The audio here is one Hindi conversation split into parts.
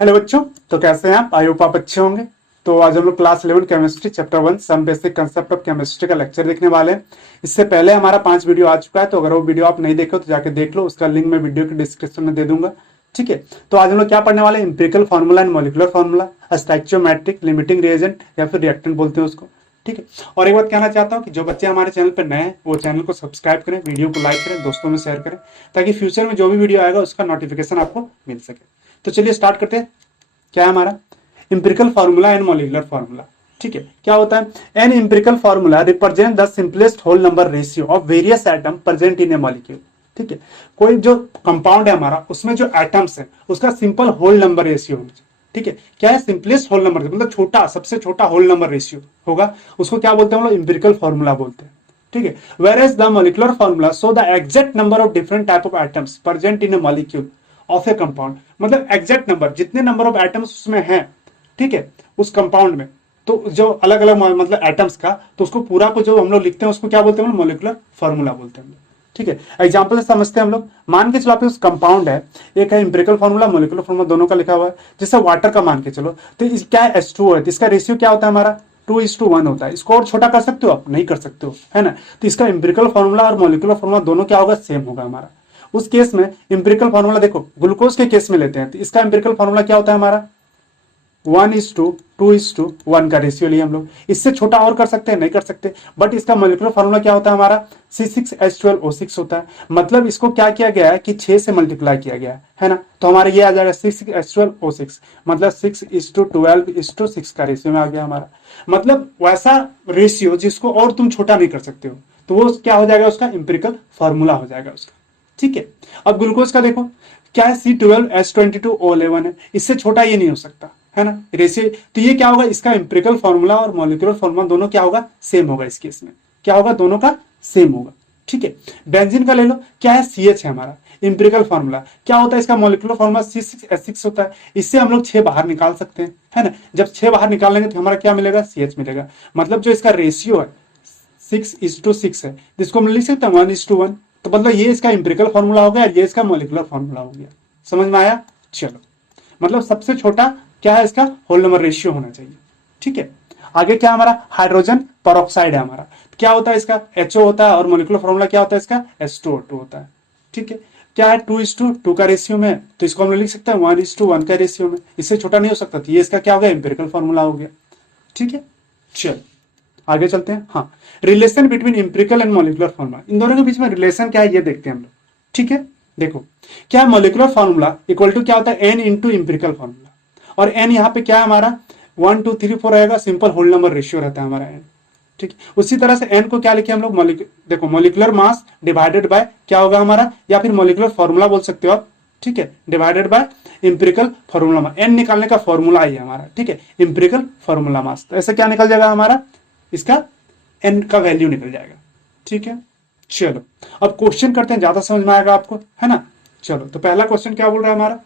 हेलो बच्चों। तो कैसे हैं आप? आई होप आप अच्छे होंगे। तो आज हम लोग class 11 chemistry chapter 1 some basic concept of chemistry का लेक्चर देखने वाले हैं। इससे पहले हमारा 5 वीडियो आ चुका है, तो अगर वो वीडियो आप नहीं देखे हो तो जाके देख लो, उसका लिंक मैं वीडियो के डिस्क्रिप्शन में दे दूंगा। ठीक है, तो आज हम लोग क्या पढ़ने वाले हैं? Empirical formula and molecular formula, stoichiometric, limiting reagent या फिर रिएक्टेंट बोलते हैं उसको। ठीक है, और एक बात कहना चाहता हूँ कि जो बच्चे हमारे चैनल पर नए हैं वो चैनल को सब्सक्राइब करें, वीडियो को लाइक करें, दोस्तों में शेयर करें, ताकि फ्यूचर में जो भी वीडियो आएगा उसका नोटिफिकेशन आपको मिल सके। तो चलिए स्टार्ट करते हैं। क्या है हमारा? Empirical formula and molecular formula. ठीक है, क्या होता है? An empirical formula represent the simplest whole number ratio of various atom present in a molecule. ठीक है, कोई जो कंपाउंड है हमारा, उसमें जो एटम्स है उसका सिंपल होल नंबर रेशियो होना चाहिए। ठीक है, क्या है? सिंपलेस्ट होल नंबर, मतलब छोटा, सबसे छोटा होल नंबर रेशियो होगा, उसको क्या बोलते हैं हम लोग? इंपिरिकल फार्मूला बोलते हैं। ठीक है, whereas the molecular formula show the exact number of different type of atoms present in a molecule of A compound, मतलब एग्जैक्ट नंबर, जितने नंबर ऑफ एटम्स उसमें हैं, ठीक है, उस कंपाउंड में, तो जो अलग अलग मतलब एटम्स का, तो उसको पूरा को जो हम लोग लिखते हैं उसको क्या बोलते हैं? मॉलिक्यूलर फार्मूला बोलते हैं। ठीक है, एग्जांपल से समझते हैं हम लोग। मान के चलो आप उस कंपाउंड है, एक है इंपिरिकल फार्मूला, मॉलिक्यूलर फार्मूला दोनों का लिखा हुआ है। जैसे वाटर का मान के चलो, तो क्या है? H2O है, तो इसका रेशियो क्या होता है हमारा? 2:1 होता है। इसको और छोटा कर सकते हो आप? नहीं कर सकते हो, है ना। तो इसका इंपिरिकल फार्मूला और मॉलिक्यूलर फार्मूला दोनों क्या होगा? सेम होगा हमारा। उस केस में इंपिरिकल फार्मूला देखो, ग्लूकोज के केस में लेते हैं, तो इसका इंपिरिकल फार्मूला क्या होता है हमारा? 1:2:1 का रेशियो लिए हम लोग। इससे छोटा और कर सकते हैं? नहीं कर सकते। बट इसका मॉलिक्यूलर फार्मूला क्या होता है हमारा? C6H12O6 होता है। मतलब इसको क्या किया गया है कि 6 से मल्टीप्लाई किया गया है ना। तो हमारा ये आ जाएगा 6H12O6, मतलब 6:12:6 का रेशियो में आ गया हमारा। मतलब वैसा रेशियो जिसको और तुम छोटा नहीं कर सकते हो, तो वो क्या हो जाएगा? उसका इंपिरिकल फार्मूला हो जाएगा उसका। ठीक है, अब ग्लूकोज का देखो, क्या है? C12H22O11 है, इससे छोटा ये नहीं हो सकता, है ना, रेशियो। तो ये क्या होगा? इसका इंपिरिकल फार्मूला और मॉलिक्यूलर फार्मूला दोनों क्या होगा? सेम होगा। इस केस में क्या होगा? दोनों का सेम होगा। ठीक है, बेंजीन का ले लो, क्या है? CH है हमारा। इंपिरिकल फार्मूला क्या होता है? इसका मॉलिक्यूलर फार्मूला C6H6 होता है। इससे हम लोग 6 बाहर निकाल सकते हैं, है ना। जब 6 बाहर निकालेंगे तो हमारा क्या मिलेगा? CH मिलेगा। मतलब जो इसका रेशियो है 6:6 है, जिसको हम लिख सकते हैं 1:1। तो मतलब ये इसका इंपिरिकल फार्मूला हो गया, ये इसका मॉलिक्यूलर फार्मूला हो गया। समझ में आया? चलो, मतलब सबसे छोटा क्या है? इसका होल नंबर रेशियो होना चाहिए। ठीक है, आगे क्या हमारा? हाइड्रोजन परऑक्साइड है हमारा। क्या होता है इसका? HO होता है, और मॉलिक्यूलर फार्मूला क्या होता है इसका? H2O2 होता है। ठीक है, क्या है? 2:2 का रेशियो में, तो इसको हम लिख सकते हैं 1:1 का रेशियो में। इससे छोटा नहीं हो सकता। तो ये इसका क्या हो गया? इंपिरिकल फार्मूला हो गया। ठीक है, चलो आगे चलते हैं। हाँ, relation between empirical and molecular formula, इन दोनों के बीच में रिलेशन क्या है ये देखते हैं हम लोग। ठीक है, देखो क्या है? मॉलिक्यूलर फार्मूला इक्वल टू क्या होता है? N into empirical formula. और N यहाँ पे क्या है हमारा? 1 2 3 4 रहेगा, सिंपल होल नंबर रेशियो रहता है हमारा N। ठीक है, उसी तरह से N को क्या लिखे हम लोग? देखो मॉलिक्यूलर मास डिवाइडेड बाय क्या होगा हमारा? या फिर मॉलिक्यूलर फार्मूला बोल सकते हो आप। ठीक है, divided by empirical formula. N निकालने का फार्मूला ही है हमारा। ठीक है, इंपिरिकल फार्मूला मास। तो ऐसे क्या निकल जाएगा हमारा? इसका N का वैल्यू निकल जाएगा। ठीक है, चलो अब क्वेश्चन करते हैं, ज्यादा समझ में आएगा आपको, है ना। चलो, तो पहला क्वेश्चन क्या बोल रहा है हमारा?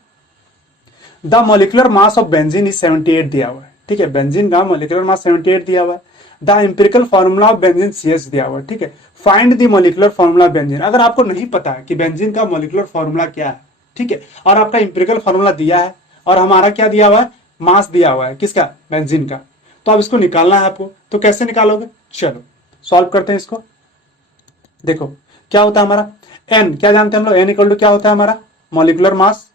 The molecular mass of benzene is 78 दिया हुआ है। ठीक है, बेंजीन का मोलिकुलर मास 78 दिया हुआ है। The empirical formula of benzene CH दिया हुआ है। ठीक है, find the molecular formula benzene. अगर आपको नहीं पता है कि बेंजीन का मोलिकुलर फार्मूला क्या है, ठीक है, और आपका इंपिरिकल फार्मूला दिया है, और हमारा क्या दिया हुआ है? मास दिया हुआ है किसका? बेंजीन का। तो अब इसको निकालना है आपको, तो कैसे निकालोगे? चलो सॉल्व करते हैं इसको। देखो क्या होता है हमारा? N क्या जानते हैं हम लोग? N इक्वल टू क्या होता है हमारा? मॉलिकुलर मास,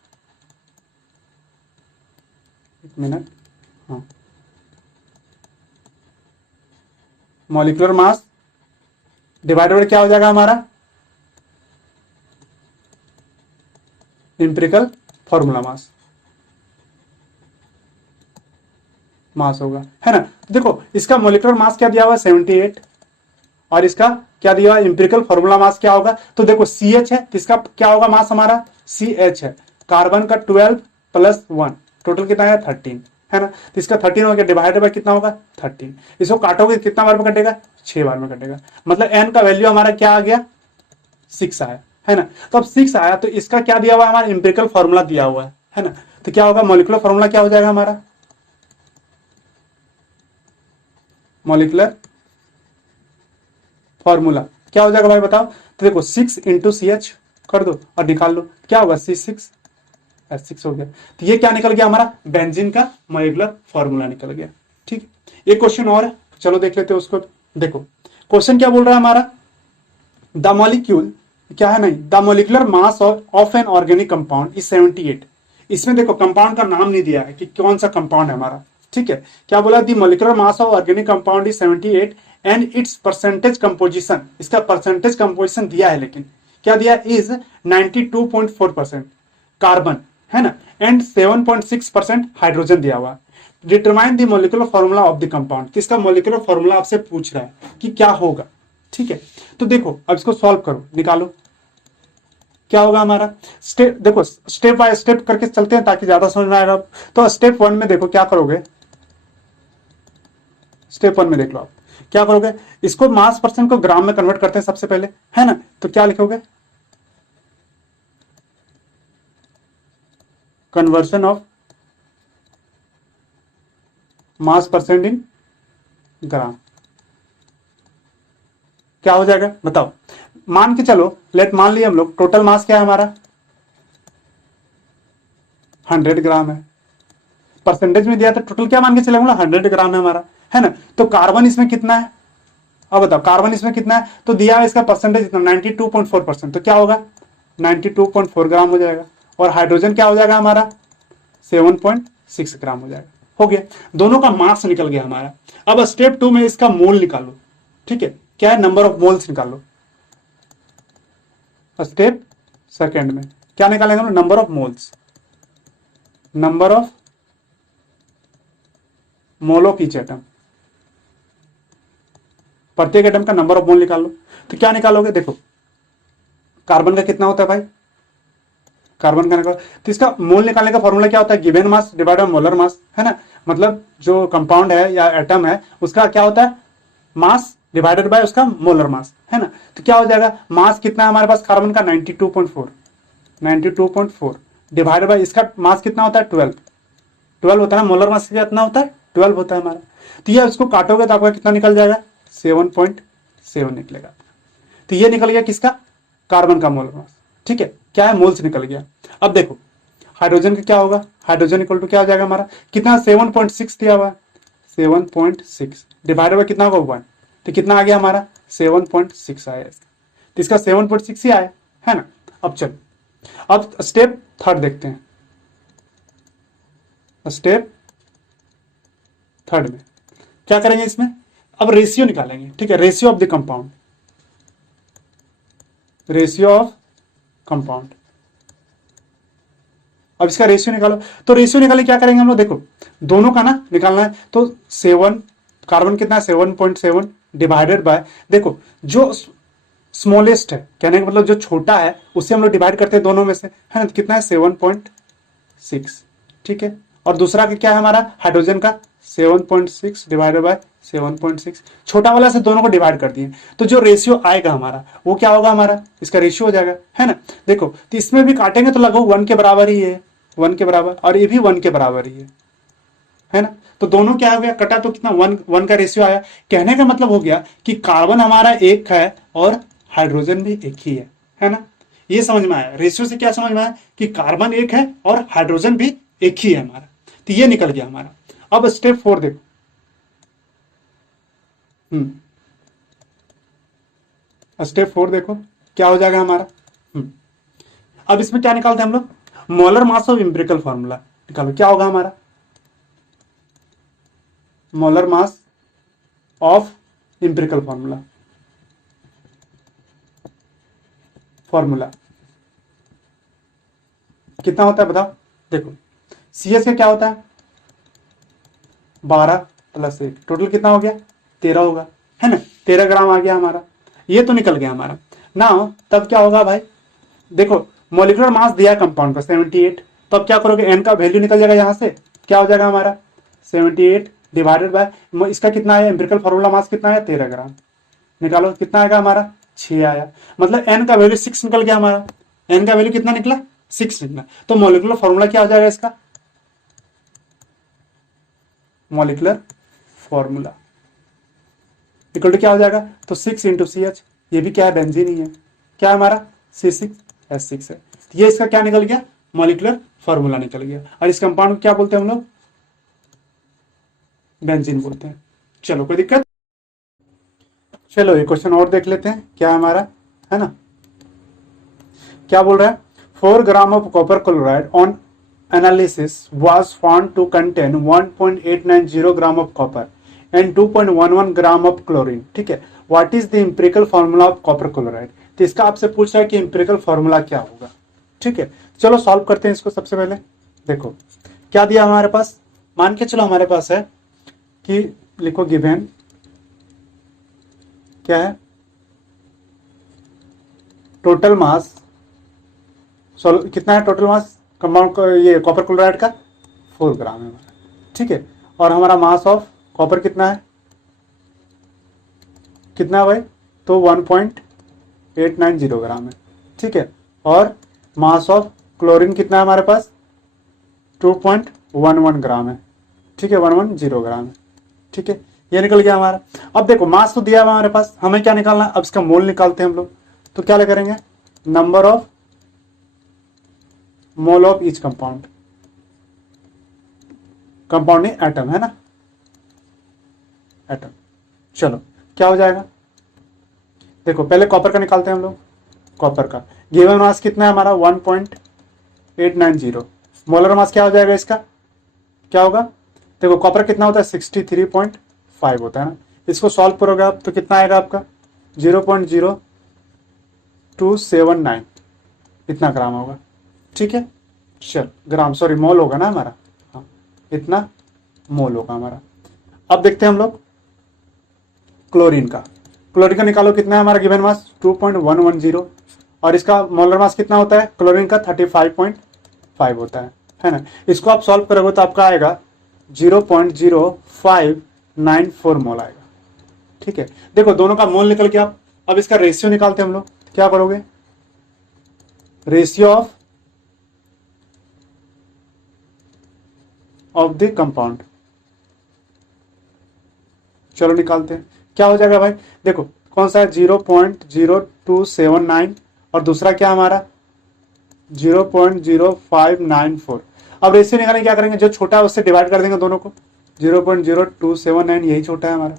एक मिनट, हाँ, मॉलिकुलर मास डिवाइडेड बाय क्या हो जाएगा हमारा? इंपिरिकल फार्मूला मास, मास होगा, है ना। देखो इसका मॉलिकुलर मास क्या दिया हुआ है? 78, और इसका क्या दिया हुआ? इंपिरिकल फार्मूला मास क्या होगा? तो देखो CH है, तो इसका क्या होगा मास हमारा? CH है, कार्बन का 12 + 1, टोटल कितना है? 13, है ना। तो इसका 13 हो गया, डिवाइडेड बाय कितना होगा? 13। इसको काटोगे कितना बार में कटेगा? 6 बार में कटेगा। मतलब N का वैल्यू हमारा क्या आ गया? 6 आया, है ना। तो अब 6 आया, तो इसका क्या दिया हुआ है? हमारा इंपिरिकल फार्मूला दिया हुआ है ना। तो क्या होगा? मॉलिक्यूलर फार्मूला क्या हो जाएगा हमारा? मॉलिक्यूलर फार्मूला क्या हो जाएगा भाई बताओ? तो देखो 6 × CH कर दो और निकाल लो, क्या होगा? C6 H6 हो गया। तो ये क्या निकल गया हमारा, बेंजीन का मॉलिक्यूलर फॉर्मूला निकल गया। ठीक, एक क्वेश्चन और है, चलो देख लेते हैं उसको। देखो क्वेश्चन क्या बोल रहा है हमारा, द मॉलिक्यूल क्या है, नहीं, the molecular mass of an organic compound is 78। इसमें देखो कंपाउंड का नाम नहीं दिया है कि कौन सा कंपाउंड है हमारा। ठीक है, क्या बोला, the molecular mass of organic compound is 78 and it's percentage composition, इसका परसेंटेज कंपोजिशन दिया है, लेकिन क्या दिया, इज 92.4% कार्बन, है ना, एंड 7.6% हाइड्रोजन दिया हुआ। Determine the molecular formula of the compound, इसका मॉलिक्यूलर फॉर्मूला आपसे पूछ रहा है कि क्या होगा। ठीक है, तो देखो अब इसको सॉल्व करो, निकालो क्या होगा हमारा। स्टेप देखो, स्टेप बाय स्टेप करके चलते हैं ताकि ज्यादा समझ में आएगा। तो स्टेप 1 में देखो क्या करोगे, स्टेप 1 में देख लो आप क्या करोगे, इसको मास परसेंट को ग्राम में कन्वर्ट करते हैं सबसे पहले, है ना। तो क्या लिखोगे, conversion of mass percent in gram, क्या हो जाएगा बताओ। मान के चलो, लेट मान लिया हम लोग टोटल मास क्या है हमारा 100 ग्राम है, परसेंटेज में दिया था टोटल क्या मान के चले 100 ग्राम है हमारा, है ना। तो कार्बन इसमें कितना है, अब बताओ कार्बन इसमें कितना है, तो दिया है इसका परसेंटेज इतना 92.4%, तो क्या होगा 92.4 ग्राम हो जाएगा। और हाइड्रोजन क्या हो जाएगा हमारा 7.6 ग्राम हो जाएगा। हो गया, दोनों का मास निकल गया हमारा। अब स्टेप 2 में इसका मोल निकालो। ठीक है, क्या है, नंबर ऑफ मोल्स निकालो। स्टेप सेकेंड में क्या निकालेंगे हम लोग, number of moles, number of mole of each atom, प्रत्येक एटम का नंबर ऑफ मोल निकाल लो। तो क्या निकालोगे, देखो कार्बन का कितना होता है भाई, कार्बन का निकालो। तो इसका मोल निकालने का फॉर्मूला क्या होता है, given mass divide by molar mass, है ना। मतलब जो कंपाउंड है या एटम है उसका क्या होता है, मास डिवाइडेड बाय उसका मोलर मास, है ना। तो क्या हो जाएगा, मास कितना है हमारे पास कार्बन का 92.4 डिवाइडेड बाय इसका मास कितना होता है 12 होता है, मोलर मास कितना होता है 12 होता है हमारा। तो ये उसको काटोगे तो आपका कितना निकल जाएगा 7.7 निकलेगा। तो ये निकल गया किसका, कार्बन का मोलर मास। ठीक है, क्या है, मोल्स निकल गया। अब देखो हाइड्रोजन का क्या होगा, हाइड्रोजन इक्वल टू क्या हो जाएगा हमारा, कितना 7.6 दिया हुआ, 7.6 डिवाइड बाय कितना होगा 1, तो कितना आ गया हमारा 7.6 आया इसका। तो इसका 7.6 ही आया, है ना। अब चलो, अब स्टेप थर्ड देखते हैं। स्टेप थर्ड में क्या करेंगे, इसमें अब रेशियो निकालेंगे। ठीक है, ratio of the compound, ratio of compound. अब इसका रेशियो निकालो। तो रेशियो निकाले क्या करेंगे हम लोग, देखो दोनों का ना निकालना है। तो 7, कार्बन कितना है 7.7 डिवाइडेड बाय, देखो जो स्मॉलेस्ट है, कहने का मतलब जो छोटा है उससे हम लोग डिवाइड करते हैं दोनों में से, है ना। तो कितना है 7.6। ठीक है, और दूसरा का क्या है हमारा हाइड्रोजन का 7.6 डिवाइडेड बाय 7.6, छोटा वाला से दोनों को डिवाइड कर दिए। तो जो रेशियो आएगा हमारा वो क्या होगा, हमारा इसका रेशियो हो जाएगा, है ना। देखो तो इसमें भी काटेंगे तो लगभग 1 के बराबर ही है, 1 के बराबर, और ये भी 1 के बराबर ही है ना। तो दोनों क्या हो गया, कटा तो कितना 1 का रेशियो आया। कहने का मतलब हो गया कि कार्बन हमारा एक है और हाइड्रोजन भी एक ही है ना। ये समझ में आया, रेशियो से क्या समझ में आया कि कार्बन एक है और हाइड्रोजन भी एक ही है हमारा। तो ये निकल गया हमारा। अब स्टेप 4 देखो, स्टेप 4 देखो क्या हो जाएगा हमारा। अब इसमें क्या निकालते हैं हम लोग, molar mass of empirical formula निकालो। क्या होगा हमारा, molar mass of empirical formula कितना होता है बताओ। देखो CS का क्या होता है 12 + 1, टोटल कितना हो गया 13 होगा, है ना। 13 ग्राम आ गया हमारा, ये तो निकल गया हमारा ना। तब क्या होगा भाई, देखो मॉलिक्यूलर मास दिया कंपाउंड का 78, तो अब क्या करोगे n का वैल्यू निकल जाएगा यहाँ से, क्या हो जाएगा हमारा 78 डिवाइडेड बाय इसका कितना आया, एम्पिरिकल फॉर्मूला मास कितना है 13 ग्राम, निकालो कितना आएगा हमारा 6 आया। मतलब n का वैल्यू 6 निकल गया हमारा, n का वैल्यू कितना निकला 6 निकला। तो मॉलिक्यूलर फॉर्मूला क्या हो जाएगा इसका, मॉलिक्यूलर फॉर्मूला इक्वल टू क्या हो जाएगा, तो 6 × CH, ये भी क्या है बेंजीन ही है, क्या है हमारा C6H6 है। ये इसका क्या निकल गया मॉलिक्यूलर फॉर्मूला निकल गया। और इस कंपाउंड को क्या बोलते हैं हम लोग? बेंजीन बोलते हैं। चलो कोई दिक्कत? चलो एक क्वेश्चन और देख लेते हैं क्या है हमारा, है ना। क्या बोल रहा है? 4 gram of copper chloride on analysis was found to contain 1.890 gram of copper and 2.11 gram of chlorine. ठीक है, what is the empirical formula of copper chloride? तो इसका आपसे पूछ रहा है कि इंपेरिकल फॉर्मूला क्या होगा। ठीक है, चलो सॉल्व करते हैं इसको। सबसे पहले देखो क्या दिया हमारे पास, मान के चलो हमारे पास है कि लिखो गिवन क्या है, टोटल मास, कितना है टोटल मास कंपाउंड ये कॉपर क्लोराइड का? 4 ग्राम है। ठीक है, और हमारा मास ऑफ कॉपर कितना है? कितना है भाई? तो 1.890 ग्राम है। ठीक है, और मास ऑफ क्लोरीन कितना है हमारे पास? 2.11 ग्राम है। ठीक है, 110 ग्राम है। ठीक है, ये निकल गया हमारा। अब देखो मास तो दिया हुआ हमारे पास, हमें क्या निकालना है? अब इसका मोल निकालते हैं हम लोग। तो क्या करेंगे? Number of mole of each compound, compounding atom है ना, एटम। चलो क्या हो जाएगा? देखो पहले कॉपर का निकालते हैं हम लोग। कॉपर का गिवन मास कितना है हमारा? 1.890। मोलर मास क्या हो जाएगा इसका? क्या होगा? देखो कॉपर कितना होता है? 63.5 होता है ना। इसको सॉल्व करोगे आप तो कितना आएगा आपका? 0.0279 इतना ग्राम होगा। ठीक है, चल ग्राम सॉरी मोल होगा ना हमारा, हाँ इतना मोल होगा हमारा। अब देखते हैं हम लोग क्लोरीन का। क्लोरीन का निकालो, कितना है हमारा गिवन मास? 2.110। और इसका मोलर मास कितना होता है क्लोरीन का? 35.5 होता है ना। इसको आप सॉल्व करोगे तो आपका आएगा 0.0594 मोल आएगा। ठीक है, देखो दोनों का मोल निकल गया। अब इसका रेशियो निकालते हैं हम लोग। क्या करोगे? Ratio of the compound. चलो निकालते हैं, क्या हो जाएगा भाई? देखो कौन सा है? 0.0279 और दूसरा क्या हमारा? 0.0594। अब रेशियो निकालेंगे, क्या करेंगे? जो छोटा है उससे डिवाइड कर देंगे दोनों को। 0.0279 यही छोटा है हमारा,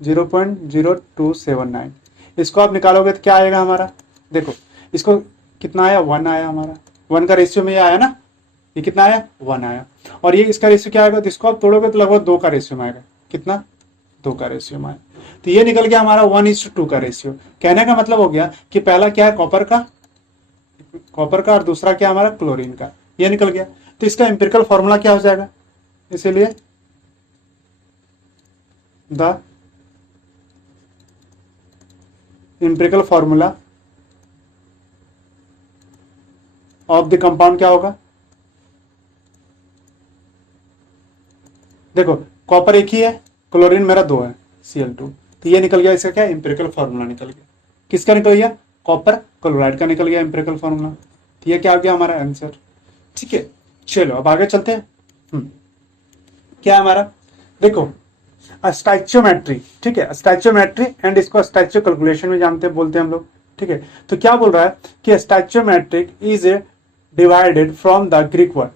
0.0279। इसको आप निकालोगे तो क्या आएगा हमारा? देखो इसको कितना आया? 1 आया हमारा। 1 का रेशियो में ये आया ना, ये कितना आया? 1 आया। और ये इसका रेशियो क्या आएगा? तो इसको आप तोड़ोगे तो लगभग 2 का रेशियो में आएगा। कितना? 2 का रेशियो में आया। तो ये निकल गया हमारा 1:2 का रेशियो। कहने का मतलब हो गया कि पहला क्या है? कॉपर का और दूसरा क्या हमारा? क्लोरीन का। ये निकल गया। तो इसका एम्पिरिकल फॉर्मूला क्या हो जाएगा? इसीलिए the empirical formula of the compound क्या होगा? देखो कॉपर एक ही है, क्लोरीन मेरा 2 है, Cl2। तो ये निकल गया इसका क्या? एम्पिरिकल फॉर्मूला निकल गया। किसका निकल गया? कॉपर क्लोराइड का निकल गया एम्पिरिकल फॉर्मूला। तो ये क्या हो गया हमारा आंसर। ठीक है, चलो अब आगे चलते हैं। क्या है हमारा? देखो स्टैचियोमेट्री। ठीक है, स्टैचियोमेट्री एंड इसको स्टैचियो कैलकुलेशन में जानते हैं, बोलते हैं हम लोग। ठीक है, तो क्या बोल रहा है कि stoichiometric is a divided from the Greek word.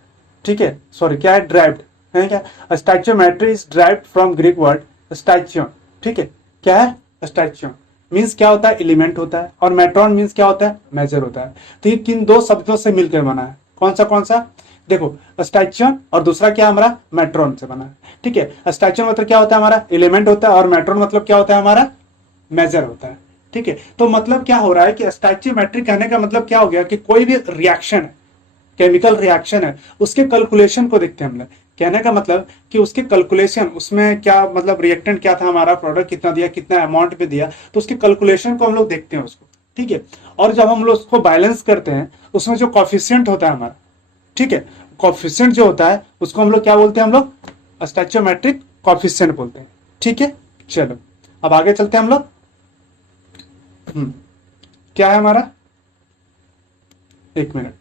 ठीक है, सॉरी क्या है? ड्राइव्ड है क्या? Stoichiometry is derived from Greek word stoicheion. ठीक है, क्या है? स्टैचियन मीन्स क्या होता है? एलिमेंट होता है, और मेट्रॉन मीन्स क्या होता है? मेजर होता है। तो ये किन 2 शब्दों से मिलकर बना है? कौन सा? देखो स्टैचियन और दूसरा क्या हमारा? मेट्रॉन से बना है। ठीक है, स्टैचियन मतलब क्या होता है? हमारा एलिमेंट होता है, और मेट्रॉन मतलब क्या होता है? हमारा मेजर होता है। ठीक है, तो मतलब क्या हो रहा है कि स्टैचियोमेट्री कहने का मतलब क्या हो गया कि कोई भी रिएक्शन है, केमिकल रिएक्शन है, उसके कैलकुलेशन को देखते हैं हम लोग। कहने का मतलब कि उसके कैलकुलेशन, उसमें क्या मतलब रिएक्टेंट क्या था हमारा, प्रोडक्ट कितना दिया, कितना अमाउंट पे दिया, तो उसके कैलकुलेशन को हम लोग देखते हैं उसको। ठीक है, और जब हम लोग उसको बैलेंस करते हैं, उसमें जो कॉफिशिएंट होता है हमारा, ठीक है, कॉफिशिएंट जो होता है उसको हम लोग क्या बोलते हैं? हम लोग स्टैचियोमेट्रिक कॉफिशिएंट बोलते हैं। ठीक है, चलो अब आगे चलते हैं हम लोग। क्या है हमारा? एक मिनट,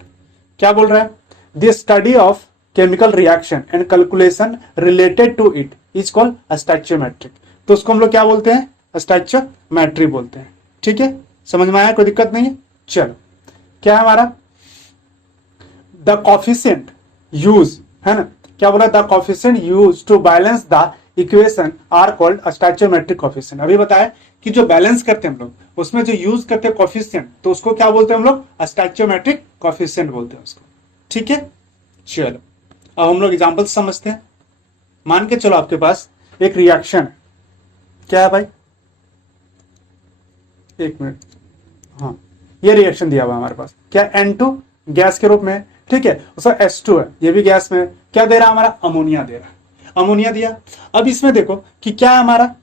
क्या बोल रहा है? The study of chemical reaction and calculation related to it is called stoichiometric. तो उसको हम लोग क्या बोलते हैं? स्टैचियोमेट्री बोलते हैं। ठीक है, समझ में आया? कोई दिक्कत नहीं है। चलो क्या है हमारा? द कॉफिशिएंट यूज, है ना, क्या बोला, the coefficient use to balance the equation are called stoichiometric coefficient. अभी बताया कि जो बैलेंस करते हैं हम लोग उसमें जो यूज करते हैं कॉफिशिएंट, तो उसको क्या बोलते हैं हम लोग, स्टैचोमेट्रिक कॉफिशिएंट बोलते हैं उसको। ठीक है, चलो अब हम लोग एग्जांपल समझते हैं। मान के चलो आपके पास एक रिएक्शन, क्या है भाई, एक मिनट, हाँ, ये रिएक्शन दिया हुआ हमारे पास, क्या, N2 गैस के रूप में, ठीक है, उसका H2 है, ये भी गैस में, क्या दे रहा है हमारा, अमोनिया दे रहा है, अमोनिया दिया। अब इसमें देखो कि क्या है हमारा,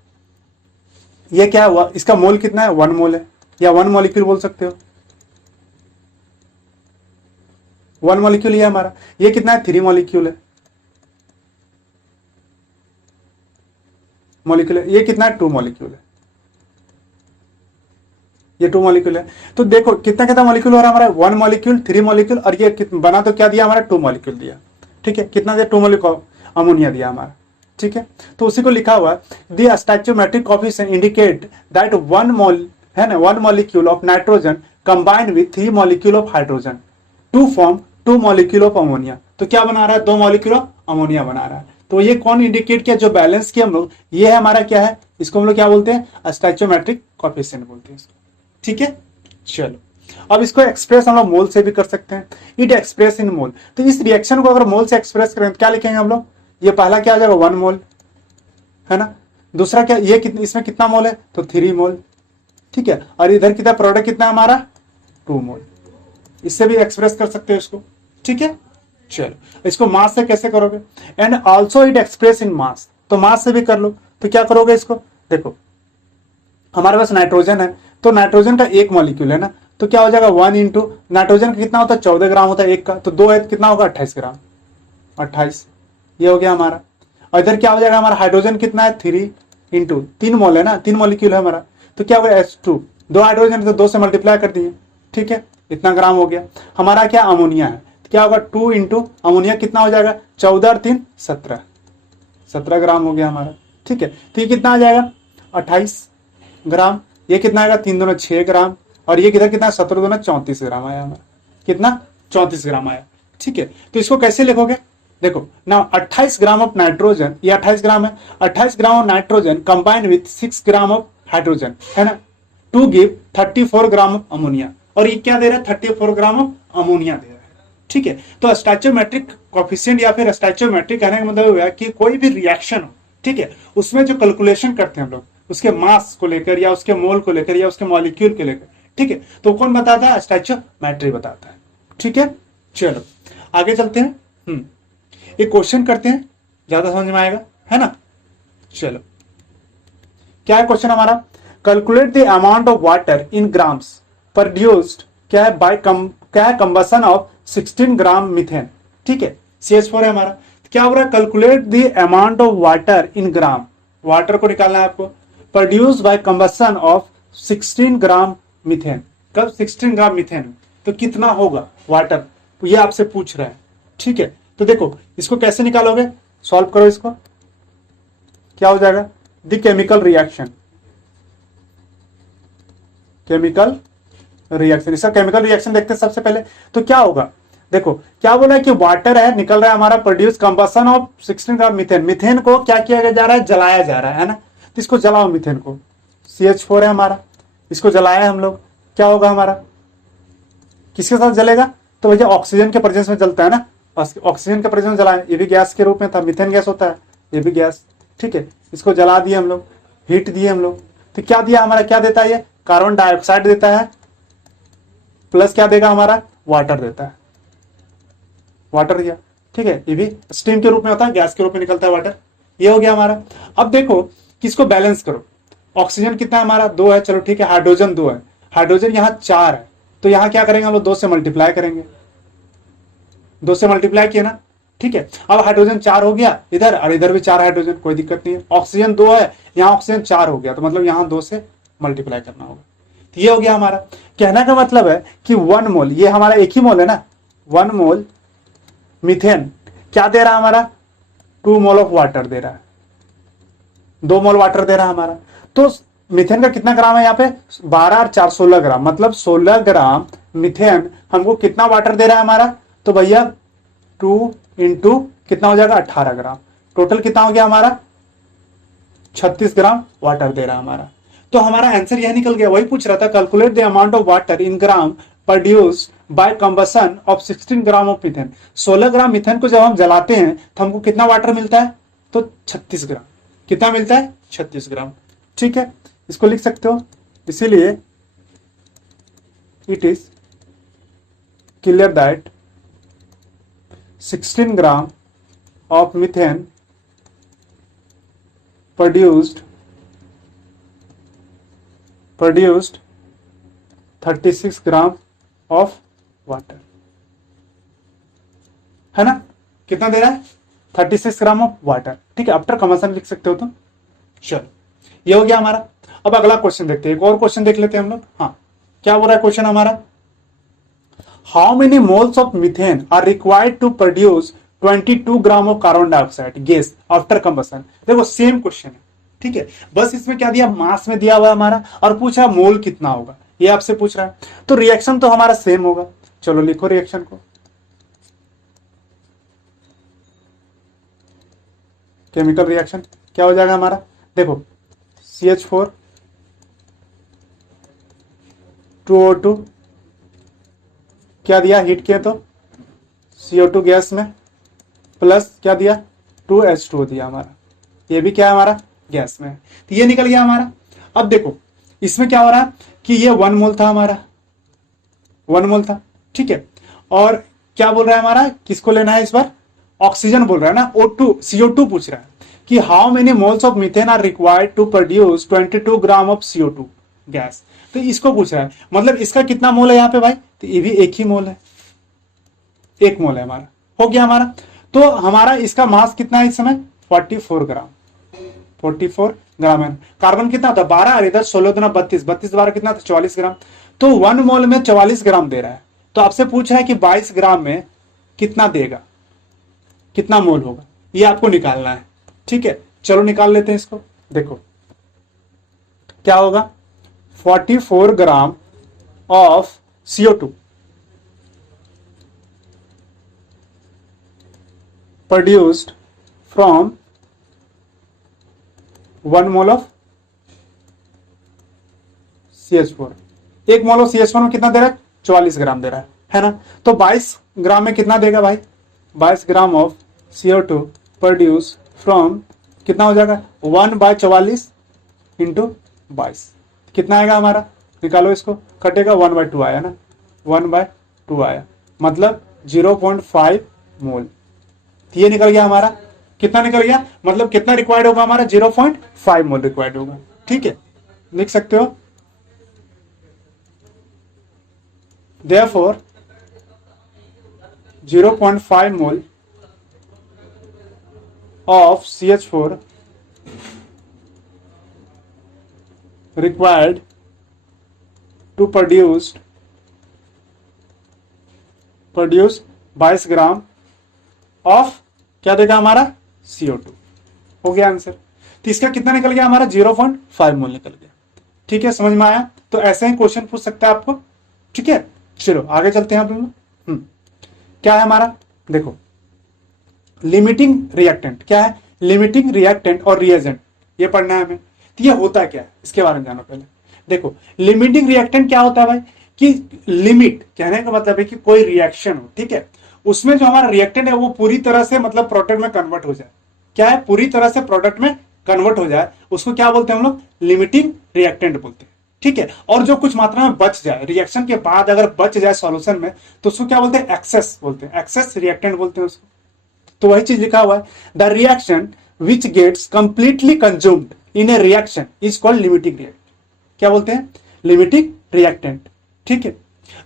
ये क्या हुआ, इसका मोल कितना है, 1 मोल है, या 1 मॉलिक्यूल बोल सकते हो, 1 मॉलिक्यूल ये हमारा, ये कितना है, 3 मॉलिक्यूल है, मॉलिक्यूल है, ये कितना है, 2 मॉलिक्यूल है, ये 2 मॉलिक्यूल है। तो देखो कितना कितना मॉलिक्यूल हो रहा है हमारा, 1 मॉलिक्यूल, 3 मॉलिक्यूल, और ये बना तो क्या दिया हमारा, 2 मॉलिक्यूल दिया। ठीक है, कितना दिया, 2 मॉलिक्यूल अमोनिया दिया हमारा। ठीक है, तो उसी को लिखा हुआ है the stoichiometric coefficient indicate that 1 mole, है ना, 1 molecule of nitrogen combined with 3 molecule of hydrogen to form 2 molecule of ammonia. तो क्या बना रहा है, 2 मॉलिक्यूल ऑफ अमोनिया बना रहा है। तो ये कौन इंडिकेट किया, जो बैलेंस किया हम लोग, ये है हमारा क्या है, इसको हम लोग क्या बोलते हैं, स्टैचोमेट्रिक कोएफिशिएंट बोलते हैं इसको। ठीक है, चलो अब इसको एक्सप्रेस हम लोग मोल से भी कर सकते हैं, इट एक्सप्रेस इन मोल। तो इस रिएक्शन को अगर मोल से एक्सप्रेस करें तो क्या लिखेंगे हम लोग, ये पहला क्या आ जाएगा, 1 मोल, है ना, दूसरा क्या, ये कितने, इसमें कितना मोल है, तो 3 मोल। ठीक है, और इधर कितना प्रोडक्ट कितना हमारा, 2 मोल। इससे भी एक्सप्रेस कर सकते हो इसको। ठीक है, चलो इसको मास से कैसे करोगे, and also it express in mass, तो मास से भी कर लो। तो क्या करोगे इसको, देखो हमारे पास नाइट्रोजन है, तो नाइट्रोजन का 1 मॉलिक्यूल है ना, तो क्या हो जाएगा, 1 इंटू नाइट्रोजन का कितना होता है, 14 ग्राम होता है एक का, तो 2 है कितना होगा, 28 ग्राम, 28, ये हो गया हमारा। और इधर क्या हो जाएगा हमारा, हाइड्रोजन कितना है, 3 इंटू 3 मोल है ना, 3 मॉलिक्यूल है हमारा, तो क्या होगा, H2, 2 हाइड्रोजन तो 2 से मल्टीप्लाई कर दिए। ठीक है, इतना ग्राम हो गया। हमारा क्या, अमोनिया है, तो क्या होगा, 2 इंटू अमोनिया कितना हो जाएगा, 14 और 3 17, 17 ग्राम हो गया हमारा। ठीक है, तो ये कितना आ जाएगा, 28 ग्राम, ये कितना आएगा, 3 दूना 6 ग्राम, और ये किधर कितना, 17 दूना 34 ग्राम आया हमारा, कितना, 34 ग्राम आया। ठीक है, तो इसको कैसे लिखोगे, देखो ना, 28 ग्राम ऑफ नाइट्रोजन, ये 28 ग्राम है, 28 gram of nitrogen combined with 6 gram of hydrogen, है ना, to give 34 gram of ammonia. और ये क्या दे रहा है, 34 ग्राम ऑफ अमोनिया दे रहा है। ठीक है, तो स्टैचोमेट्रिक कोएफिशिएंट या फिर स्टैचोमेट्रिक कहने का मतलब हुआ कि कोई भी रिएक्शन हो, ठीक है, उसमें जो कैलकुलेशन करते हैं हम लोग, उसके मास को लेकर या उसके मोल को लेकर या उसके मॉलिक्यूल को लेकर, ठीक है, तो कौन बताता है, स्टैचोमेट्री बताता है। ठीक है, चलो आगे चलते हैं, एक क्वेश्चन करते हैं, ज्यादा समझ में आएगा, है ना। चलो क्या है क्वेश्चन हमारा, calculate the amount of water in grams produced, क्या है, बाय क्या है, कंबसन ऑफ 16 ग्राम मीथेन। ठीक है, CH4 है हमारा, क्या हो रहा है, calculate the amount of water in gram, water को निकालना है आपको, produce by combustion of 16 gram methane. कब, 16 ग्राम मीथेन, तो कितना होगा वाटर, तो ये आपसे पूछ रहा है। ठीक है, तो देखो इसको कैसे निकालोगे, सॉल्व करो इसको, क्या हो जाएगा, the chemical reaction, chemical reaction, इसका केमिकल रिएक्शन देखते हैं सबसे पहले। तो क्या होगा, देखो क्या बोला है कि वाटर है, निकल रहा है हमारा, produce combustion of 16 gram methane, methane को क्या किया जा रहा है, जलाया जा रहा है ना, तो इसको जलाओ, मीथेन को, CH4 है हमारा, इसको जलाया है हम लोग, क्या होगा हमारा, किसके साथ जलेगा, तो भैया ऑक्सीजन के प्रेजेंस में जलता है ना, ऑक्सीजन के प्रेजेंस में जलाए, ये भी गैस के रूप में था, मीथेन गैस होता है, ये भी गैस। ठीक है, इसको जला दिए हम लोग, हीट दिए हम लोग, तो क्या दिया हमारा, क्या देता है, ये कार्बन डाइऑक्साइड देता है, प्लस क्या देगा हमारा, वाटर देता है, वाटर दिया। ठीक है, ये भी स्टीम के रूप में होता है, गैस के रूप में निकलता है वाटर, ये हो गया हमारा। अब देखो किसको बैलेंस करो, ऑक्सीजन कितना हमारा, 2 है, चलो ठीक है, हाइड्रोजन 2 है, हाइड्रोजन यहाँ 4 है, तो यहाँ क्या करेंगे हम लोग, 2 से मल्टीप्लाई करेंगे, 2 से मल्टीप्लाई किया ना। ठीक है, अब हाइड्रोजन 4 हो गया इधर, और इधर भी 4 हाइड्रोजन, कोई दिक्कत नहीं है, ऑक्सीजन 2 है, यहाँ ऑक्सीजन 4 हो गया, तो मतलब यहाँ 2 से मल्टीप्लाई करना होगा, तो ये हो गया हमारा। कहने का मतलब है कि 1 मोल, ये हमारा एक ही मोल है ना, 1 मोल मीथेन क्या दे रहा है हमारा, 2 मोल ऑफ वाटर दे रहा है, 2 मोल वाटर दे रहा है हमारा। तो मीथेन का कितना ग्राम है यहाँ पे, 12 और 4 16 ग्राम, मतलब 16 ग्राम मीथेन हमको कितना वाटर दे रहा है हमारा, तो भैया 2 इंटू कितना हो जाएगा 18 ग्राम, टोटल कितना हो गया हमारा 36 ग्राम वाटर दे रहा है हमारा। तो हमारा आंसर यह निकल गया, वही पूछ रहा था, calculate the amount of water in gram produced by combustion of 16 gram of methane. 16 gram methane को जब हम जलाते हैं तो हमको कितना वाटर मिलता है, तो 36 ग्राम। कितना मिलता है 36 ग्राम। ठीक है, इसको लिख सकते हो। इसीलिए it is clear that 16 gram of methane produced 36 gram of water, है ना। कितना दे रहा है 36 ग्राम ऑफ वाटर। ठीक है, आफ्टर कंबसन लिख सकते हो तुम। चलो ये हो गया हमारा। अब अगला क्वेश्चन देखते हैं, एक और क्वेश्चन देख लेते हैं हम लोग। हाँ, क्या बोल रहा है क्वेश्चन हमारा, how many moles of methane are required to produce 22 gram of carbon dioxide gas after combustion. देखो सेम क्वेश्चन है, ठीक है, बस इसमें क्या दिया, मास में दिया हुआ है हमारा, और पूछा मोल कितना होगा, ये आपसे पूछ रहा है। तो रिएक्शन तो हमारा सेम होगा। चलो लिखो रिएक्शन को, केमिकल रिएक्शन क्या हो जाएगा हमारा, देखो CH4 2O2 क्या दिया, हीट किया तो CO2 गैस में, प्लस क्या दिया 2H2O दिया हमारा, ये भी क्या है हमारा गैस में, तो ये निकल गया हमारा। अब देखो इसमें क्या हो रहा है कि ये 1 मोल था हमारा, 1 मोल था, ठीक है, और क्या बोल रहा है हमारा, किसको लेना है इस बार, ऑक्सीजन बोल रहा है ना, O2 CO2 पूछ रहा है कि how many moles of methane are required to produce 22 gram of CO2 gas. तो इसको पूछ रहा है, मतलब इसका कितना मोल है यहाँ पे भाई, तो ये भी एक ही मोल है, 1 मोल है हमारा, हो गया हमारा। तो हमारा इसका मास कितना है इस समय 44 ग्राम, 44 ग्राम है। कार्बन कितना था 12, और इधर 16 दुना 32, 32 12 कितना था 44 ग्राम। तो 1 मोल में 44 ग्राम दे रहा है। तो आपसे पूछ रहा है कि 22 ग्राम में कितना देगा, कितना मोल होगा, ये आपको निकालना है। ठीक है, चलो निकाल लेते हैं इसको। देखो क्या होगा, 44 ग्राम of CO2 produced from 1 mole of CH4। 1 mole of CH4 में कितना दे रहा है 44 ग्राम दे रहा है ना। तो 22 ग्राम में कितना देगा भाई, 22 gram of CO2 produce from कितना हो जाएगा 1/44 इंटू 22, कितना आएगा हमारा, निकालो इसको, कटेगा 1/2 आया ना, 1/2 आया, मतलब 0.5 मोल। ये निकल गया हमारा, कितना निकल गया, मतलब कितना रिक्वायर्ड होगा हमारा 0.5 मोल रिक्वायर्ड होगा। ठीक है, लिख सकते हो। Therefore 0.5 mole of CH4 required to produce 22 gram of क्या देगा हमारा CO2। हो गया आंसर। तो इसका कितना निकल गया हमारा 0.5 मोल निकल गया। ठीक है, समझ में आया। तो ऐसे ही क्वेश्चन पूछ सकता है आपको। ठीक है, चलो आगे चलते हैं आप लोग। क्या है हमारा, देखो लिमिटिंग रिएक्टेंट क्या है, लिमिटिंग रिएक्टेंट और रिएजेंट, ये पढ़ना है हमें। तो ये होता क्या है इसके बारे में जानो पहले। देखो लिमिटिंग रिएक्टेंट क्या होता है भाई, कि लिमिट कहने का मतलब है कि कोई रिएक्शन हो, ठीक है, उसमें जो हमारा रिएक्टेंट है वो पूरी तरह से मतलब प्रोडक्ट में कन्वर्ट हो जाए। क्या है, पूरी तरह से प्रोडक्ट में कन्वर्ट हो जाए, उसको क्या बोलते हैं हम लोग, लिमिटिंग रिएक्टेंट बोलते हैं। ठीक है, और जो कुछ मात्रा में बच जाए रिएक्शन के बाद, अगर बच जाए सॉल्यूशन में, तो उसको क्या बोलते हैं, एक्सेस बोलते हैं, एक्सेस रिएक्टेंट बोलते हैं उसको। तो वही चीज लिखा हुआ है, the reaction which gets completely consumed in a reaction is called limiting reactant. क्या बोलते हैं, लिमिटिंग रिएक्टेंट। ठीक है,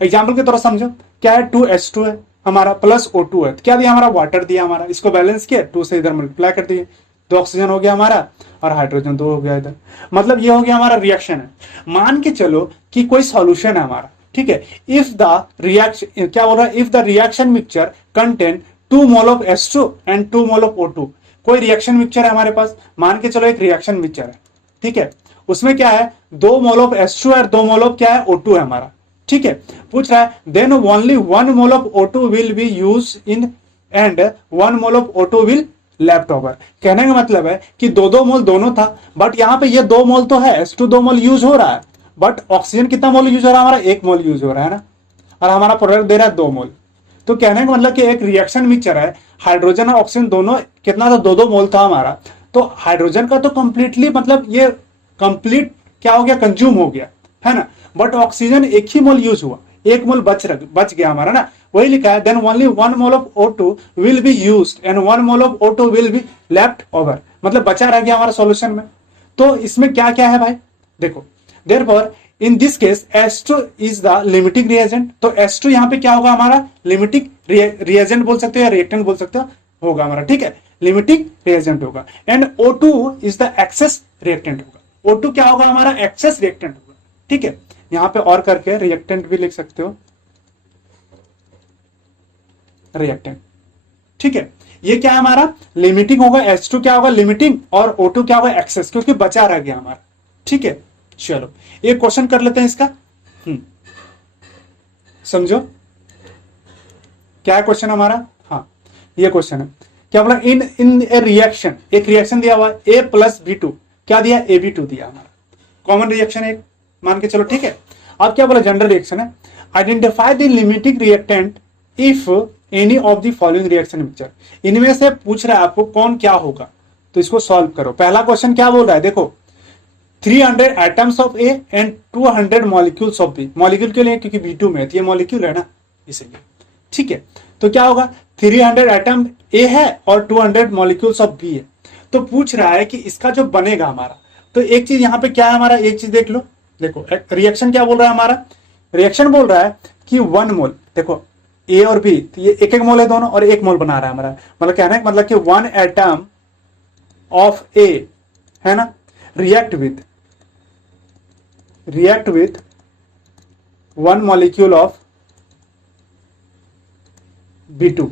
एग्जाम्पल के तौर समझो, क्या है 2H2 है हमारा प्लस O2 है, तो क्या दिया हमारा, वाटर दिया हमारा, इसको बैलेंस किया, 2 से इधर मल्टीप्लाई कर दिए, 2 ऑक्सीजन हो गया हमारा और हाइड्रोजन 2 हो गया इधर, मतलब ये हो गया हमारा रिएक्शन है। मान के चलो कि कोई सॉल्यूशन है हमारा, ठीक है, इफ द रिएक्शन क्या बोल रहा है, if the reaction mixture contain 2 mole of H2 and 2 mole of O2। कोई रिएक्शन मिक्सचर है हमारे पास, मान के चलो एक रिएक्शन मिक्सचर है, ठीक है, उसमें क्या है 2 मोल ऑफ H2 और 2 मोल ऑफ क्या है O2 है हमारा। ठीक है। पूछ रहा है then only 1 mole of O2 will be use in and 1 mole of O2 will left over. कहने का मतलब है कि दो दो मोल दोनों था, बट यहाँ पे ये 2 मोल तो है, H2 2 मोल यूज हो रहा है, बट ऑक्सीजन कितना मोल यूज हो रहा है, हमारा 1 मोल यूज हो रहा है ना, और हमारा प्रोडक्ट दे रहा है 2 मोल। तो कहने का मतलब कि एक रिएक्शन मिक्सचर है, हाइड्रोजन और ऑक्सीजन दोनों कितना था, 2-2 मोल था हमारा। तो हाइड्रोजन का तो कंप्लीटली मतलब ये कंप्लीट क्या हो गया, कंज्यूम हो गया, है ना, but oxygen 1 he mole use हुआ, 1 मोल बच गया हमारा ना, वही लिखा है then only 1 mole of O2 will be used and 1 mole of O2 will be left over, मतलब बचा रह गया हमारा सॉल्यूशन में। तो इसमें क्या क्या है भाई, देखो therefore in this case H2 is the limiting reagent. तो H2 यहां पे क्या होगा, हमारा लिमिटिंग रिएजेंट बोल सकते हो या रिएक्टेंट बोल सकते हो, होगा हमारा, ठीक है, लिमिटिंग रिएजेंट होगा। And O2 is the excess reactant होगा। O2 क्या होगा, हमारा एक्सेस रिएक्टेंट होगा, ठीक है। यहां पे और करके रिएक्टेंट भी लिख सकते हो, रिएक्टेंट, ठीक है। ये क्या है, हमारा लिमिटिंग होगा, H2 क्या होगा लिमिटिंग, और O2 क्या होगा एक्सेस, क्योंकि बचा रह गया हमारा, ठीक है। चलो एक क्वेश्चन कर लेते हैं इसका, समझो क्या है क्वेश्चन हमारा। हाँ ये क्वेश्चन है, क्या बोला, इन इन ए रिएक्शन, एक रिएक्शन दिया हुआ A+B2, क्या दिया, AB2 दिया हमारा, कॉमन रिएक्शन एक मान के चलो, ठीक है। अब क्या बोला, जनरल रिएक्शन है, identify the limiting reactant if any of the following reaction mixture. इनमें से पूछ रहा है आपको कौन क्या होगा, तो इसको सॉल्व करो। पहला क्वेश्चन क्या बोल रहा है, देखो 300 atoms of A and 200 molecules of B, molecule के लिए क्योंकि B2 में ये मॉलिक्यूल है ना, इसलिए, ठीक है। तो क्या होगा, 300 एटम A है और 200 मॉलिक्यूल्स ऑफ B है। तो पूछ रहा है कि इसका जो बनेगा हमारा, तो एक चीज यहां पे क्या है हमारा, एक चीज देख लो, देखो रिएक्शन क्या बोल रहा है हमारा, रिएक्शन बोल रहा है कि 1 मोल, देखो A और B, तो ये 1-1 मोल है दोनों, और 1 मोल बना रहा है हमारा, मतलब कहना है मतलब कि 1 एटम ऑफ A है ना, react with 1 molecule of B2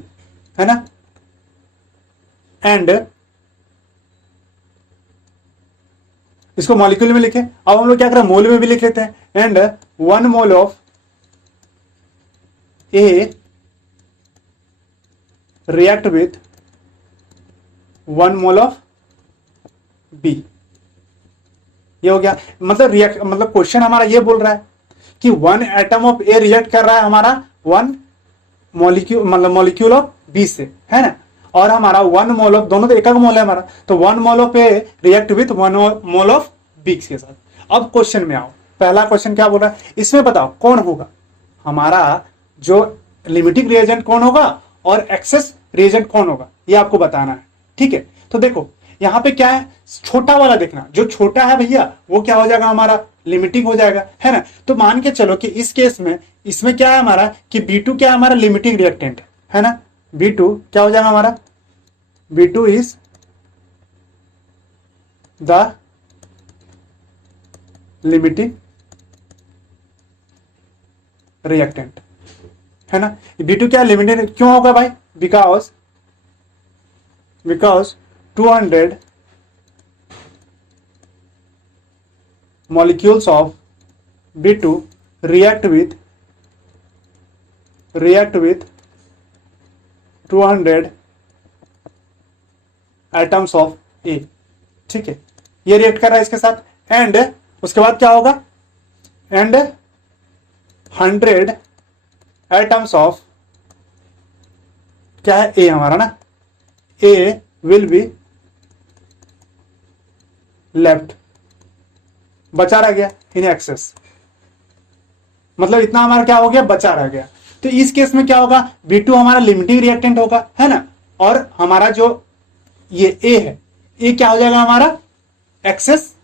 है ना, एंड इसको मॉलिक्यूल में लिखे, अब हम लोग क्या करें, मोल में भी लिख लेते हैं, and 1 mole of A react with 1 mole of B, ये हो गया। मतलब रिएक्ट, मतलब क्वेश्चन हमारा ये बोल रहा है कि 1 एटम ऑफ A रिएक्ट कर रहा है हमारा 1 मॉलिक्यूल, मतलब मॉलिक्यूल ऑफ B से, है ना, और हमारा 1 मोल ऑफ, दोनों तो एक मोल है हमारा, तो 1 mole of A react with 1 mole of B के साथ। अब क्वेश्चन में आओ, पहला क्वेश्चन क्या बोल रहा है, इसमें बताओ कौन होगा हमारा जो लिमिटिंग रिएजेंट, कौन होगा और एक्सेस रिएजेंट कौन होगा, ये आपको बताना है, ठीक है। तो देखो यहां पे क्या है, छोटा वाला देखना, जो छोटा है भैया वो क्या हो जाएगा, हमारा लिमिटिंग हो जाएगा, है ना। तो मान के चलो कि इस केस में इसमें क्या है हमारा, कि B2 क्या है हमारा लिमिटिंग रिएक्टेंट है ना, B2 क्या हो जाएगा हमारा, B2 is the limiting reactant, है ना। B2 क्या लिमिटेड क्यों होगा भाई, because 200 molecules of B2 react with 200 atoms of A, ठीक है, ये रिएक्ट कर रहा है इसके साथ, एंड उसके बाद क्या होगा, एंड 100 atoms of क्या है A हमारा ना, A will be left, बचा रह गया इन एक्सेस, मतलब इतना हमारा क्या हो गया, बचा रह गया। तो इस केस में क्या होगा, B2 हमारा लिमिटिंग रिएक्टेंट होगा, है ना, और हमारा जो ये A है, ये क्या हो जाएगा हमारा एक्सेस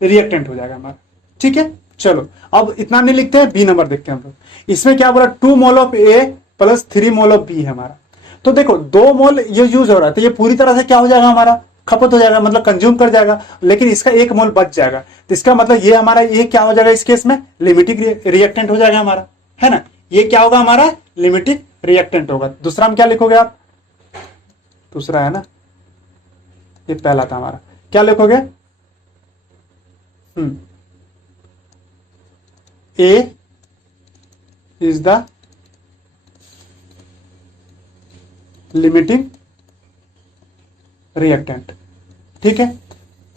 रिएक्टेंट हो जाएगा हमारा, ठीक है। चलो अब इतना नहीं लिखते हैं, B नंबर देखते हैं हम लोग। इसमें क्या बोला, 2 mole of A plus 3 mole of B है हमारा। तो देखो 2 मोल ये यूज हो रहा है, तो ये पूरी तरह से क्या हो जाएगा हमारा, खपत हो जाएगा, मतलब कंज्यूम कर जाएगा, लेकिन इसका 1 मोल बच जाएगा। तो इसका मतलब ये हमारा, ये क्या हो जाएगा इस केस में, लिमिटिंग रिएक्टेंट हो जाएगा हमारा, है ना, ये क्या होगा हमारा लिमिटिंग रिएक्टेंट होगा। दूसरा में क्या लिखोगे आप, दूसरा है ना, ये पहला था हमारा, क्या लिखोगे, A is the limiting reactant. ठीक है,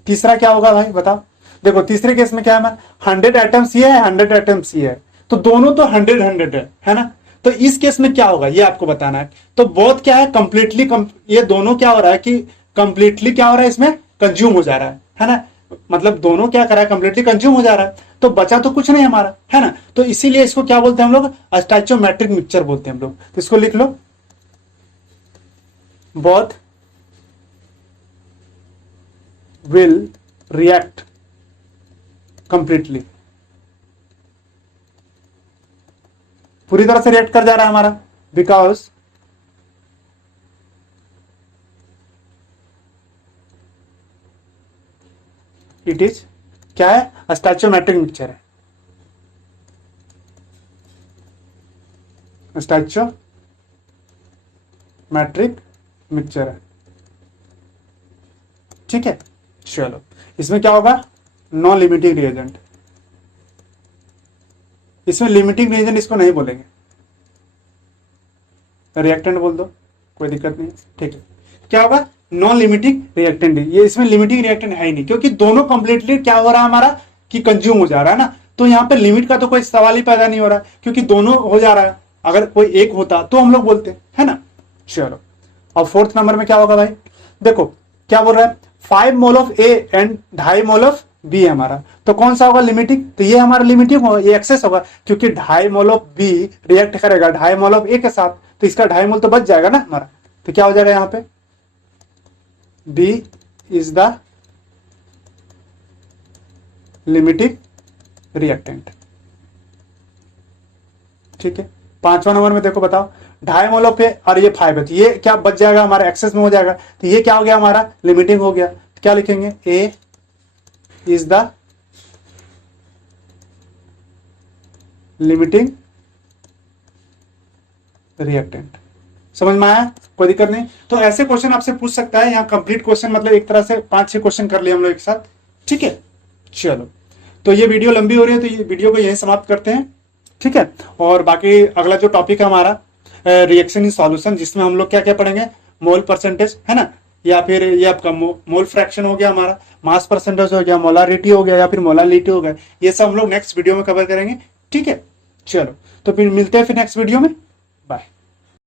तीसरा क्या होगा भाई बताओ। देखो तीसरे केस में क्या है हमारा 100 एटम्स ये है, 100 एटम्स ये है, तो दोनों तो 100 है ना। तो इस केस में क्या होगा ये आपको बताना है। तो बोथ क्या है कंप्लीटली ये दोनों क्या हो रहा है कि कंप्लीटली क्या हो रहा है इसमें कंज्यूम हो जा रहा है ना। मतलब दोनों क्या कर रहा है कंप्लीटली कंज्यूम हो जा रहा है, तो बचा तो कुछ नहीं हमारा, है ना। तो इसीलिए इसको क्या बोलते हैं हम लोग, स्टोइचोमेट्रिक मिक्सचर बोलते हैं हम लोग। तो इसको लिख लो, बोथ विल रिएक्ट कंप्लीटली, पूरी तरह से रिएक्ट कर जा रहा है हमारा, बिकॉज इट इज क्या है स्टोइचोमेट्रिक मिक्सचर है, स्टोइचोमेट्रिक मिक्सचर है। ठीक है, चलो इसमें क्या होगा नॉन लिमिटिंग रिएजेंट। इसमें लिमिटिंग रिएजेंट इसको नहीं बोलेंगे, रिएक्टेंट बोल दो, कोई दिक्कत नहीं। ठीक है, क्या होगा नॉन लिमिटिंग रिएक्टेंट। ये इसमें लिमिटिंग रिएक्टेंट है ही नहीं, क्योंकि दोनों कंप्लीटली क्या हो रहा है हमारा कि कंज्यूम हो जा रहा है ना। तो यहाँ पे लिमिट का तो कोई सवाल ही पैदा नहीं हो रहा है, क्योंकि दोनों हो जा रहा है। अगर कोई एक होता तो हम लोग बोलते है ना। चलो और फोर्थ नंबर में क्या होगा भाई, देखो क्या बोल रहा है 5 mole of A and 2.5 mole of B है हमारा। तो कौन सा होगा लिमिटिंग, तो ये हमारा लिमिटिंग होगा, ये एक्सेस होगा, क्योंकि 2.5 मोल ऑफ बी रिएक्ट करेगा 2.5 मोल ऑफ ए के साथ, तो इसका 2.5 मोल तो बच जाएगा ना हमारा। तो क्या हो जाएगा यहाँ पे B is the limiting reactant. ठीक है, पांचवा नंबर में देखो बताओ 2.5 मोल ऑफ ए और ये 5 है, तो ये क्या बच जाएगा हमारा एक्सेस में हो जाएगा, तो ये क्या हो गया हमारा लिमिटिंग हो गया। तो क्या लिखेंगे ए इज द लिमिटिंग रिएक्टेंट। समझ में आया, कोई दिक्कत नहीं। तो ऐसे क्वेश्चन आपसे पूछ सकता है, यहाँ कंप्लीट क्वेश्चन मतलब एक तरह से 5-6 क्वेश्चन कर लिए हम लोग एक साथ। ठीक है, चलो तो ये वीडियो लंबी हो रही है, तो ये वीडियो को यहीं समाप्त करते हैं। ठीक है, और बाकी अगला जो टॉपिक है हमारा रिएक्शन इन सॉल्यूशन, जिसमें हम लोग क्या क्या पढ़ेंगे मोल परसेंटेज, है ना, या फिर ये आपका मोल फ्रैक्शन हो गया हमारा, मास परसेंटेज हो गया, मोलारिटी हो गया, या फिर मोलालिटी हो गया, ये सब हम लोग नेक्स्ट वीडियो में कवर करेंगे। ठीक है, चलो तो फिर मिलते हैं फिर नेक्स्ट वीडियो में।